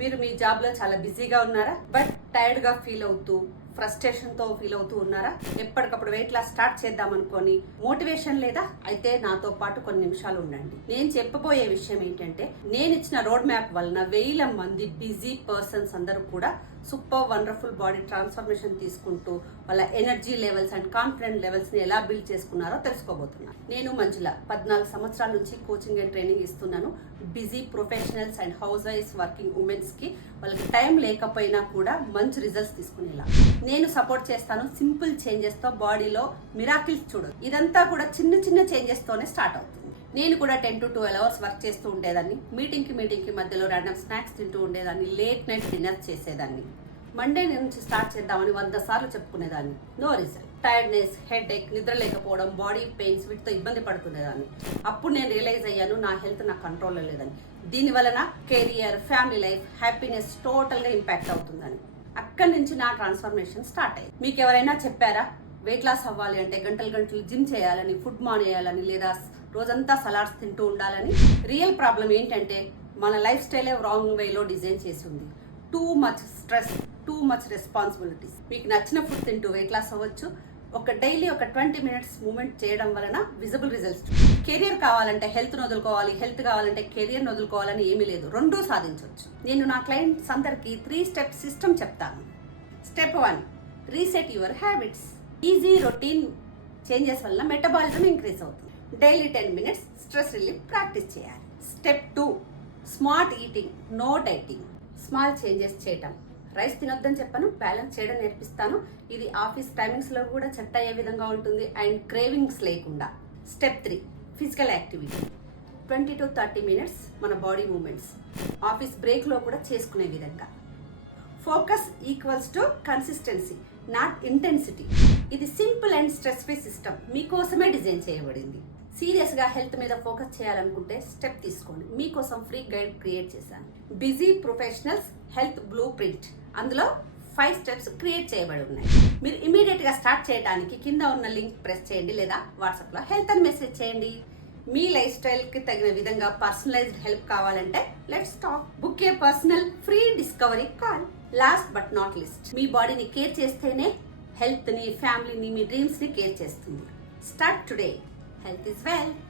మీరు మీ జాబ్ లో చాలా బిజీగా ఉన్నారా? బట్ టైర్డ్ గా ఫీల్ అవుతూ ఫ్రస్ట్రేషన్ తో ఫీల్ అవుతూ ఉన్నారా? ఎప్పటికప్పుడు వెయిట్ లాస్ స్టార్ట్ చేద్దాం అనుకోని మోటివేషన్ లేదా? అయితే నాతో పాటు కొన్ని నిమిషాలు ఉండండి. నేను చెప్పబోయే విషయం ఏంటంటే, నేను ఇచ్చిన రోడ్ మ్యాప్ వలన వేల మంది బిజీ పర్సన్స్ అందరూ కూడా సూపర్ వండర్ఫుల్ బాడీ ట్రాన్స్ఫర్మేషన్ తీసుకుంటూ వాళ్ళ energy levels and confident levels ని ఎలా బిల్డ్ చేసుకున్నారో తెలుసుకోబోతున్నాను. నేను మంజుల 14 సంవత్సరాల నుంచి కోచింగ్ అండ్ ట్రైనింగ్ ఇస్తున్నాను. బిజీ ప్రొఫెషనల్స్ అండ్ హౌస్ వైఫ్స్ వర్కింగ్ ఉమెన్స్ కి వాళ్ళకి టైం లేకపోయినా కూడా మంచి రిజల్ట్స్ తీసుకునేలా నేను సపోర్ట్ చేస్తాను. సింపుల్ చేంజెస్ తో బాడీలో మిరాకిల్స్ చూడదు. ఇదంతా కూడా చిన్న చిన్న చేంజెస్ తోనే స్టార్ట్ అవుతుంది. నేను కూడా 10 to 12 అవర్స్ వర్క్ చేస్తూ ఉండేదాన్ని. మీటింగ్ కి మధ్యలో ర్యాండమ్ స్నాక్స్ తింటూ ఉండేదాన్ని. లేట్ నైట్ డిన్నర్ చేసేదాన్ని. మండే నుంచి స్టార్ట్ చేద్దామని 100 సార్లు చెప్పుకునేదాన్ని. No result. Tiredness, headache, నిద్ర లేకపోవడం, బాడీ పెయిన్స్ వీటితో ఇబ్బంది పడుతుండేదాన్ని. అప్పుడు నేను రియలైజ్ అయ్యాను, నా హెల్త్ నా కంట్రోల్లో లేదని. దీని వలన career, family life, happiness total గా ఇంపాక్ట్ అవుతుందని. అక్కడి నుంచి నా ట్రాన్స్ఫర్మేషన్ స్టార్ట్ అయ్యింది. మీకు ఎవరైనా చెప్పారా వెయిట్ లాస్ అవ్వాలి అంటే గంటలు జిమ్ చేయాలని, ఫుడ్ మానేయాలని, లేదా రోజంతా సలాడ్స్ తింటూ ఉండాలని? రియల్ ప్రాబ్లం ఏంటంటే, మన లైఫ్ స్టైలే రాంగ్ వేలో డిజైన్ చేసి ఉంది. Too much stress, too much responsibilities. మీకు నచ్చిన ఫుడ్ తింటూ వెయిట్ లాస్ అవ్వచ్చు. డైలీ 20 minutes మూవ్మెంట్ చేయడం వలన విజిబుల్ రిజల్ట్స్. కెరియర్ కావాలంటే హెల్త్ వదులుకోవాలి, హెల్త్ కావాలంటే కెరియర్ వదులుకోవాలని ఏమీ లేదు. రెండూ సాధించవచ్చు. నేను నా క్లయింట్స్ అందరికి 3 step సిస్టమ్ చెప్తాను. Step 1, reset your habits. Easy routine changes వల్ల మెటబాలిజం ఇంక్రీజ్ అవుతుంది. Daily 10 minutes stress relief practice చేయాలి. Step 2, smart eating, no dieting. Small changes చేయటం. రైస్ తినొద్దని చెప్పను, బ్యాలెన్స్ చేయడం నేర్పిస్తాను. ఇది ఆఫీస్ టైమింగ్స్ లో కూడా సెట్ అయ్యే విధంగా ఉంటుంది అండ్ క్రేవింగ్స్ లేకుండా. Step 3, physical activity. 20 to 30 minutes మన బాడీ మూమెంట్స్ ఆఫీస్ బ్రేక్ లో కూడా చేసుకునే విధంగా. Focus equals to consistency, not intensity. ఇది simple and stress free system మీకోసమే డిజైన్ చేయబడింది. సీరియస్ గా హెల్త్ మీద ఫోకస్ చేయాలనుకుంటే స్టెప్ తీసుకోండి. మీకోసం ఫ్రీ గైడ్ క్రియేట్ చేశాను. Busy professionals health blueprint. అందులో 5 steps క్రియేట్ చేయబడి ఉన్నాయి. మీరు ఇమీడియట్ గా స్టార్ట్ చేయడానికి కింద ఉన్న లింక్ ప్రెస్ చేయండి, లేదా వాట్సాప్ లో హెల్త్ అని మెసేజ్ చేయండి. మీ లైఫ్ స్టైల్ కి తగిన విధంగా పర్సనలైజ్డ్ హెల్ప్ కావాలంటే let's talk. Book a personal free discovery call. Last but not least, మీ బాడీని కేర్ చేస్తేనే హెల్త్ ని, ఫ్యామిలీని, మీ డ్రీమ్స్ ని కేర్ చేస్తుంది. Start today. Health is wealth.